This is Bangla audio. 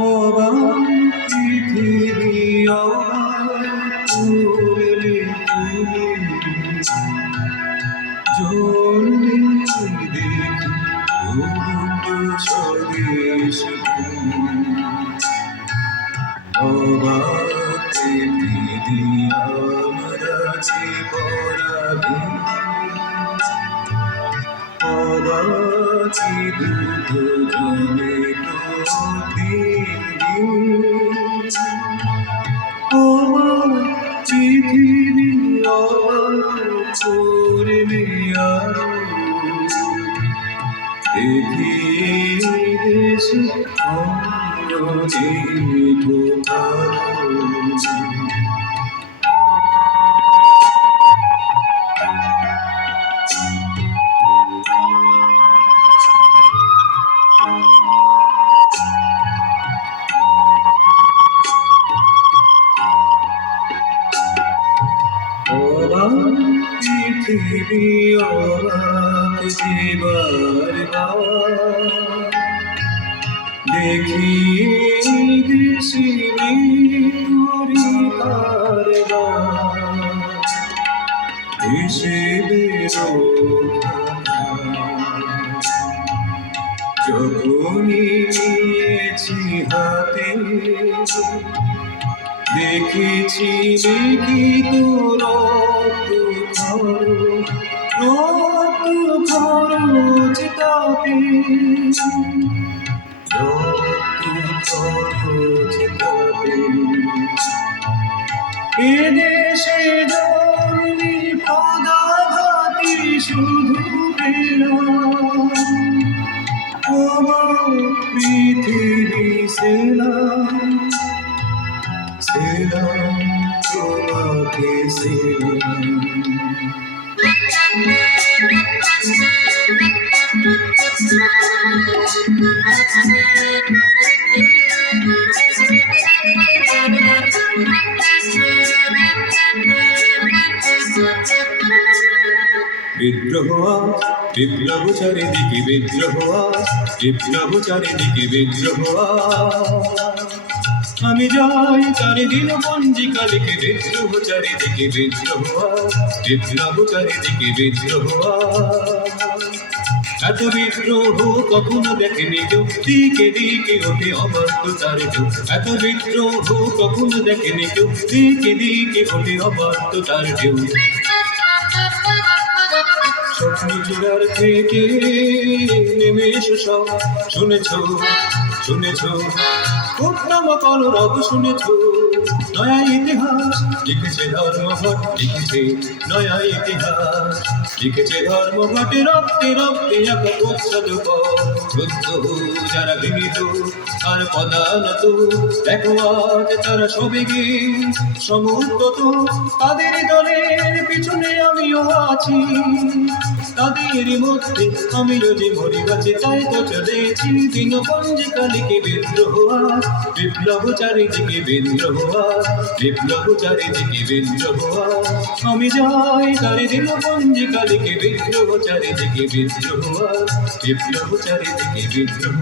অবাক পৃথিবী অবাক করলে তুমি জ্বললে দেখি স্বদেশ অবাক পৃথিবী আমরা যে পরাধীন অবাকি দুজনে পৃথিবী অবাক করলে আরো দেখি দেশ অনেক ভালো পৃথিবী অবাক জীবার দেখি দেশি হিসেবে যখনই নিয়েছি হাতে দেখেছি লিখিত রক্ত খরচ তাতে এদেশে জন্মি পদাঘাতি শুধু পেলাম পৃথিবী সেলাম সেলাম তোমাকে সেলাম বিদ্রোহ বিপ্লব চারিদিকে বিদ্রোহ বিপ্লব চারিদিকে বিদ্রোহ আমি যাই চারিদিন পঞ্জিকা লিখে বিদ্রোহ চারিদিকে বিদ্রোহ বিপ্লব চারিদিকে বিদ্রোহ এত বিদ্রোহ কখনো দেখেনি কেউ দিকে দিকে ওঠে অবাধ্য তার ঢেউ এত বিদ্রোহ কখনো দেখেনি কেউ দিকে দিকে ওঠে অবাধ্য তার ঢেউ স্বপ্ন চূড়ার থেকে নেমে এসো সব শুনেছ শুনেছ উত্তম কলরব শুনেছ নয়া ইতিহাস লিখেছে ধর্মঘট লিখেছে নয়া ইতিহাস লিখেছে ধর্মঘটে রক্তে রক্তে এক প্রচ্ছদ শুদ্ধ যারা বিনীত আর পদানত দেখো আজ তারা সবেগে সমুদ্রত তাদের দলের পিছনে আমিও আছি তাদের মধ্যে আমিও যে মরি গাছে তাই তো চলেছি দিন পঞ্জিকা লিখে বিদ্রোহ বিপ্লব চারিদিকে বিদ্রোহ বিপ্লব চারিদিকে বিদ্রোহ আমি যাই চারিদিন পঞ্জিকা লিখে বিদ্রোহ চারিদিকে বিদ্রোহ বিপ্লব চারিদিকে বিদ্রোহ